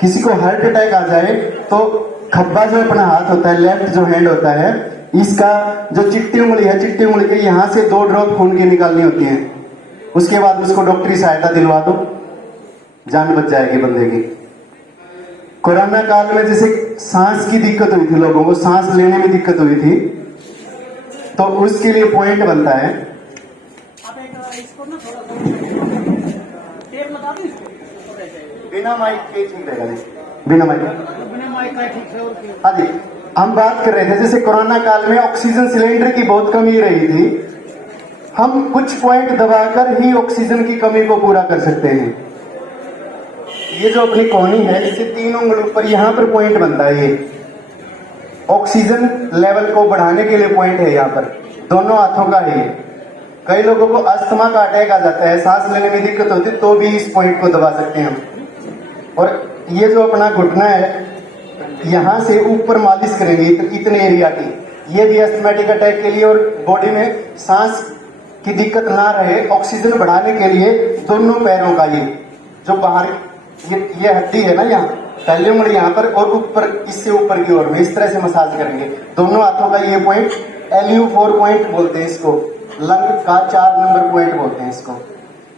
किसी को heart attack आ जाए तो खब्बा जो अपना हाथ होता है, लेफ्ट जो हैंड होता है, इसका जो चिट्टी उंगली है, चिट्टी उंगली के यहाँ से 2 ड्रॉप खून की निकालनी होती है। उसके बाद उसको डॉक्टरी सहायता दिलवा दो, जान बच जाएगी बंदे की। कोरोना काल में जैसे सांस की दिक्कत हुई थी, लोगों को सांस लेने में दिक्कत हुई थी, तो उसके लिए पॉइंट बनता है। बिना माइक के ठीक रहेगा, बिना माइक का ठीक है। हाँ जी, हम बात कर रहे थे जैसे कोरोना काल में ऑक्सीजन सिलेंडर की बहुत कमी रही थी, हम कुछ पॉइंट दबाकर ही ऑक्सीजन की कमी को पूरा कर सकते हैं। ये जो अपनी कोहनी है, इससे 3 उंगलियों पर यहाँ पर पॉइंट बनता है। ये ऑक्सीजन लेवल को बढ़ाने के लिए पॉइंट है, यहाँ पर दोनों हाथों का है। कई लोगों को अस्थमा का अटैक आ जाता है, सांस लेने में दिक्कत होती है, तो भी इस पॉइंट को दबा सकते हैं हम। और ये जो अपना घुटना है, यहाँ से ऊपर मालिश करेंगे इतने एरिया की, ये भी अस्थमेटिक अटैक के लिए और बॉडी में सांस की दिक्कत ना रहे, ऑक्सीजन बढ़ाने के लिए दोनों पैरों का ये जो बाहर ये हड्डी है ना, यहाँ पहली उंगली यहाँ पर और ऊपर, इससे ऊपर की ओर में इस तरह से मसाज करेंगे दोनों हाथों का। ये पॉइंट LU4 पॉइंट बोलते हैं इसको, लंग का 4 नंबर पॉइंट बोलते हैं इसको।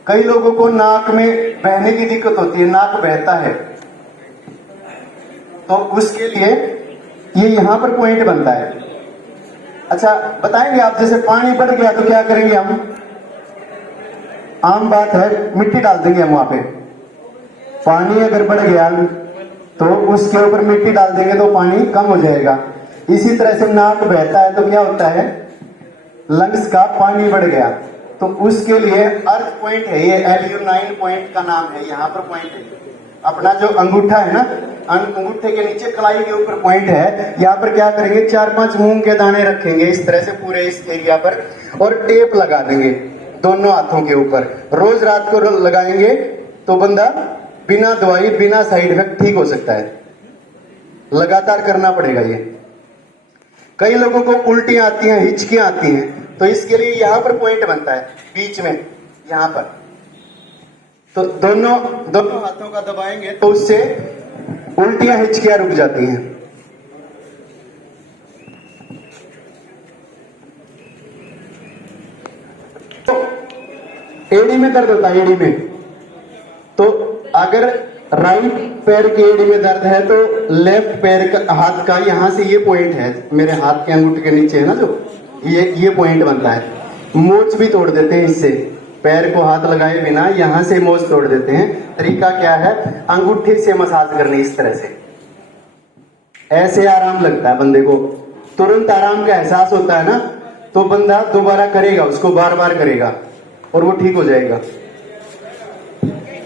कई लोगों को नाक में बहने की दिक्कत होती है, नाक बहता है, तो उसके लिए ये यहाँ पर पॉइंट बनता है। अच्छा बताएंगे आप, जैसे पानी बढ़ गया तो क्या करेंगे हम? आम बात है, मिट्टी डाल देंगे हम वहां पे। पानी अगर बढ़ गया तो उसके ऊपर मिट्टी डाल देंगे तो पानी कम हो जाएगा। इसी तरह से नाक बहता है तो क्या होता है? लंग्स का पानी बढ़ गया, तो उसके लिए अर्थ पॉइंट है, ये LU9 पॉइंट का नाम है। यहाँ पर पॉइंट है अपना जो अंगूठा है ना, अंगूठे के नीचे कलाई के ऊपर पॉइंट है। यहाँ पर क्या करेंगे, 4-5 मूंग के दाने रखेंगे इस तरह से पूरे इस एरिया पर, और टेप लगा देंगे दोनों हाथों के ऊपर। रोज रात को लगाएंगे तो बंदा बिना दवाई बिना साइड इफेक्ट ठीक हो सकता है। लगातार करना पड़ेगा ये। कई लोगों को उल्टियां आती हैं, हिचकियां आती हैं, तो इसके लिए यहां पर पॉइंट बनता है बीच में, यहां पर। तो दोनों हाथों का दबाएंगे तो उससे उल्टियां हिचकियां रुक जाती हैं। तो एड़ी में दर्द होता है, एड़ी में, तो अगर राइट पैर की एड़ी में दर्द है तो लेफ्ट पैर का, हाथ का यहां से ये पॉइंट है, मेरे हाथ के अंगूठे के नीचे है ना, जो ये पॉइंट बनता है। मोच भी तोड़ देते हैं इससे, पैर को हाथ लगाए बिना यहां से मोच तोड़ देते हैं। तरीका क्या है? अंगूठे से मसाज करनी इस तरह से, ऐसे आराम लगता है बंदे को, तुरंत आराम का एहसास होता है ना, तो बंदा दोबारा करेगा, उसको बार बार करेगा और वो ठीक हो जाएगा।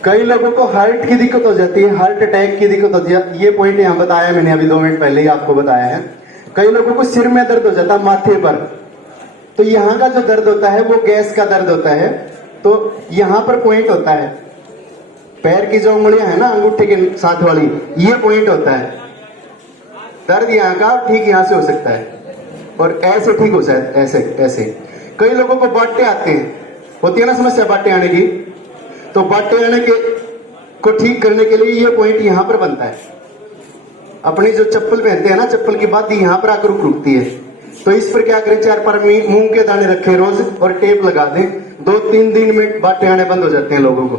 कई लोगों को हार्ट की दिक्कत हो जाती है, हार्ट अटैक की दिक्कत होती है, ये पॉइंट यहां बताया मैंने अभी 2 मिनट पहले ही आपको बताया है। कई लोगों को सिर में दर्द हो जाता है, माथे पर, तो यहाँ का जो दर्द होता है वो गैस का दर्द होता है, तो यहाँ पर पॉइंट होता है। पैर की जो उंगलियां है ना, अंगूठे के साथ वाली, ये पॉइंट होता है। दर्द यहाँ का ठीक यहाँ से हो सकता है और ऐसे ठीक हो सकता है, ऐसे ऐसे। कई लोगों को बाटे आते हैं, होती है ना समस्या बाटे आने की, तो बाटे आने के को ठीक करने के लिए ये पॉइंट यहाँ पर बनता है। अपनी जो चप्पल पहनते हैं ना, चप्पल की बात यहाँ पर आकर रुकती है, तो इस पर क्या करें, 4 मूंग के दाने रखें रोज और टेप लगा दें, 2-3 दिन में बाटे आने बंद हो जाते हैं लोगों को।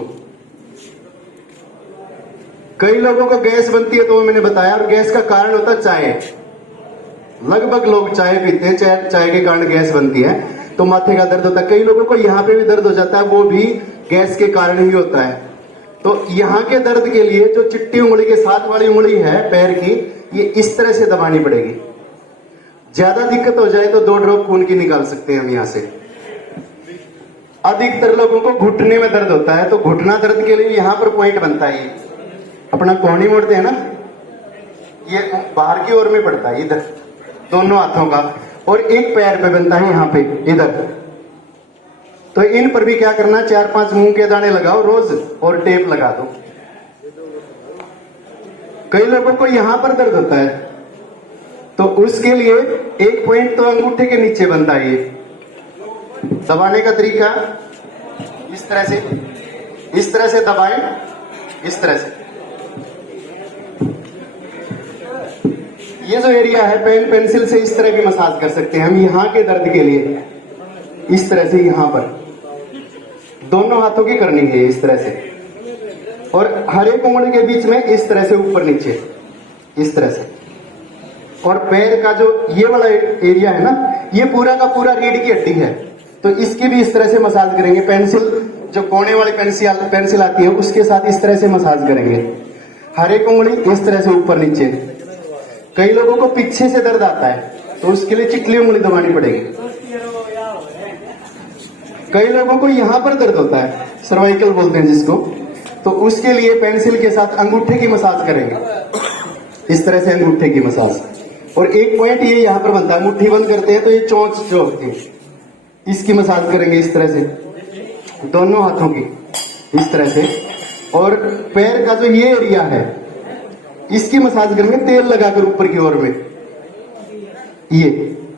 कई लोगों को गैस बनती है, तो मैंने बताया, और गैस का कारण होता है चाय। लगभग लोग चाय पीते हैं, चाय के कारण गैस बनती है, तो माथे का दर्द होता है। कई लोगों को यहाँ पे भी दर्द हो जाता है, वो भी गैस के कारण ही होता है। तो यहाँ के दर्द के लिए जो चिट्टी उंगली के साथ वाली उंगली है पैर की, ये इस तरह से दबानी पड़ेगी। ज्यादा दिक्कत हो जाए तो 2 ड्रॉप खून की निकाल सकते हैं हम यहाँ से। अधिकतर लोगों को घुटने में दर्द होता है, तो घुटना दर्द के लिए यहाँ पर पॉइंट बनता है। ये अपना कोहनी मोड़ते हैं ना, ये बाहर की ओर में पड़ता है इधर, दोनों हाथों का, और एक पैर पे बनता है यहाँ पे इधर। तो इन पर भी क्या करना, 4-5 मूंग के दाने लगाओ रोज और टेप लगा दो। कई लोगों को यहां पर दर्द होता है, तो उसके लिए एक पॉइंट तो अंगूठे के नीचे बनता है। ये दबाने का तरीका इस तरह से दबाएं, इस तरह से ये जो एरिया है पेन पेंसिल से इस तरह की मसाज कर सकते हैं हम यहाँ के दर्द के लिए। इस तरह से यहाँ पर दोनों हाथों की करनी है इस तरह से, और हर एक उंगली के बीच में इस तरह से ऊपर नीचे इस तरह से। और पैर का जो ये वाला एरिया है ना, ये पूरा का पूरा रीढ़ की हड्डी है, तो इसकी भी इस तरह से मसाज करेंगे। पेंसिल जो कोने वाली पेंसिल आती है उसके साथ इस तरह से मसाज करेंगे। हर एक उंगली इस तरह से ऊपर नीचे। कई लोगों को पीछे से दर्द आता है तो उसके लिए चिकली उंगली दबानी पड़ेगी। कई लोगों को यहाँ पर दर्द होता है, सर्वाइकल बोलते हैं जिसको, तो उसके लिए पेंसिल के साथ अंगूठे की मसाज करेंगे, इस तरह से अंगूठे की मसाज। और एक पॉइंट ये यहाँ पर बनता है, मुट्ठी बंद करते हैं तो ये चोंच जो होती है इसकी मसाज करेंगे इस तरह से, दोनों हाथों की इस तरह से। और पैर का जो ये एरिया है इसकी मसाज करेंगे तेल लगाकर ऊपर की ओर में। ये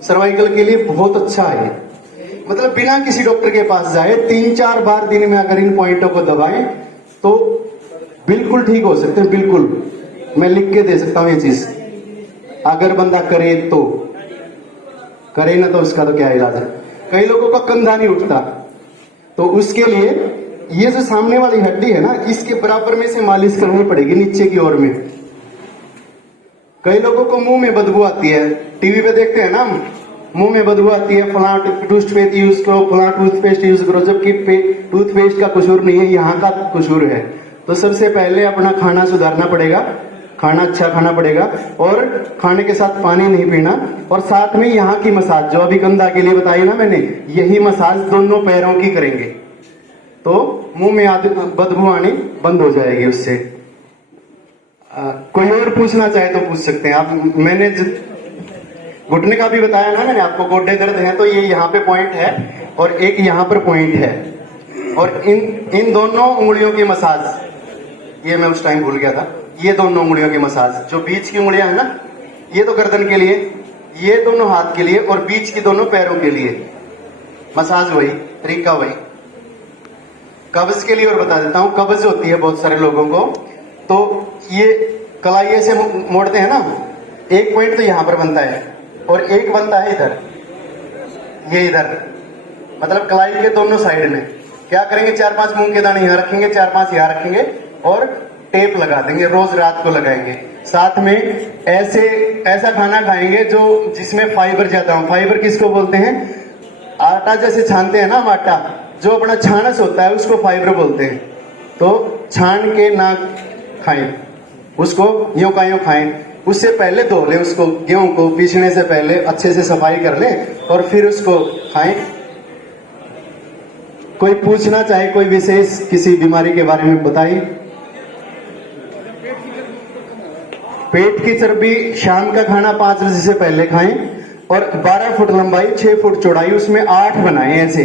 सर्वाइकल के लिए बहुत अच्छा है, मतलब बिना किसी डॉक्टर के पास जाए 3-4 बार दिन में अगर इन पॉइंटों को दबाएं तो बिल्कुल ठीक हो सकते हैं। बिल्कुल मैं लिख के दे सकता हूं ये चीज, अगर बंदा करे तो, करे ना तो उसका तो क्या इलाज है। कई लोगों का कंधा नहीं उठता, तो उसके लिए ये जो सामने वाली हड्डी है ना, इसके बराबर में से मालिश करनी पड़ेगी नीचे की ओर में। कई लोगों को मुंह में बदबू आती है, टीवी पे देखते हैं ना, मुंह में बदबू आती है, फला टूथपेस्ट यूज करो, फला टूथपेस्ट यूज करो, जबकि टूथपेस्ट का कसूर नहीं है, यहाँ का कसूर है। तो सबसे पहले अपना खाना सुधारना पड़ेगा, खाना अच्छा खाना पड़ेगा, और खाने के साथ पानी नहीं पीना, और साथ में यहाँ की मसाज जो अभी कंधा के लिए बताई ना मैंने, यही मसाज दोनों पैरों की करेंगे तो मुंह में बदबू आनी बंद हो जाएगी उससे। कोई और पूछना चाहे तो पूछ सकते हैं आप। मैंने घुटने का भी बताया ना मैंने आपको, गोड्डे दर्द है तो ये यहाँ पे पॉइंट है और एक यहाँ पर पॉइंट है, और इन दोनों उंगलियों की मसाज, ये मैं उस टाइम भूल गया था, ये दोनों उंगलियों की मसाज, जो बीच की उंगलियां है ना, ये तो गर्दन के लिए, ये दोनों हाथ के लिए, और बीच की दोनों पैरों के लिए मसाज वही, तरीका वही। कब्ज के लिए और बता देता हूं, कब्ज होती है बहुत सारे लोगों को, तो ये कलाई ऐसे मोड़ते हैं ना, एक पॉइंट तो यहां पर बनता है और एक बनता है इधर, ये इधर, मतलब कलाई के दोनों साइड में। क्या करेंगे, 4-5 मूंग के दाने यहां रखेंगे, 4-5 यहां रखेंगे, और टेप लगा देंगे, रोज रात को लगाएंगे। साथ में ऐसा खाना खाएंगे जो जिसमें फाइबर ज्यादा हो। फाइबर किसको बोलते हैं, आटा जैसे छानते हैं ना हम, आटा जो अपना छानस होता है उसको फाइबर बोलते हैं। तो छान के ना खाएं उसको, यूं का यूं खाएं। उससे पहले धो लें उसको, गेहूं को पीसने से पहले अच्छे से सफाई कर लें और फिर उसको खाएं। कोई पूछना चाहे कोई विशेष किसी बीमारी के बारे में बताइए। पेट की चर्बी शाम का खाना 5 बजे से पहले खाएं, और 12 फुट लंबाई 6 फुट चौड़ाई, उसमें 8 बनाए, ऐसे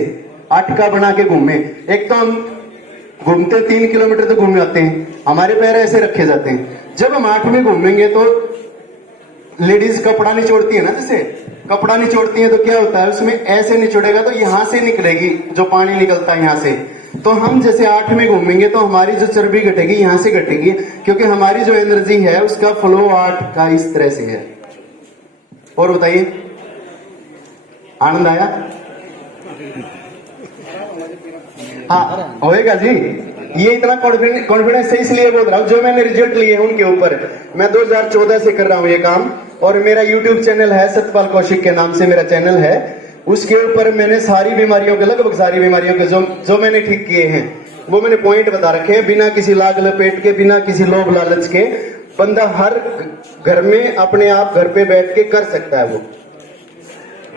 8 का बना के घूमे। एक तो हम घूमते 3 किलोमीटर तो घूम जाते हैं, हमारे पैर ऐसे रखे जाते हैं। जब हम 8 में घूमेंगे तो लेडीज कपड़ा निचोड़ती है ना, जैसे कपड़ा निचोड़ती है तो क्या होता है, उसमें ऐसे निचोड़ेगा तो यहां से निकलेगी, जो पानी निकलता है यहां से। तो हम जैसे 8 में घूमेंगे तो हमारी जो चर्बी घटेगी यहां से घटेगी, क्योंकि हमारी जो एनर्जी है उसका फ्लो 8 का इस तरह से है। और बताइए, आनंद आया? हाँ होएगा जी। ये इतना कॉन्फिडेंस से इसलिए बोल रहा हूँ, जो मैंने रिजल्ट लिए हैं उनके ऊपर। मैं 2014 से कर रहा हूँ ये काम, और मेरा यूट्यूब चैनल है, सतपाल कौशिक के नाम से मेरा चैनल है। उसके ऊपर मैंने सारी बीमारियों के, लगभग सारी बीमारियों के जो मैंने ठीक किए हैं वो मैंने पॉइंट बता रखे हैं, बिना किसी लाग लपेट के, बिना किसी लोभ लालच के। बंदा हर घर में अपने आप घर पे बैठ के कर सकता है। वो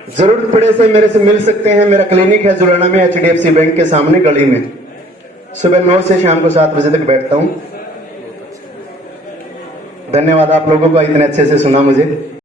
जरूरत पड़े से मेरे से मिल सकते हैं। मेरा क्लिनिक है जुलाना में, HDFC बैंक के सामने गली में। सुबह 9 से शाम को 7 बजे तक बैठता हूं। धन्यवाद आप लोगों को इतने अच्छे से सुना मुझे।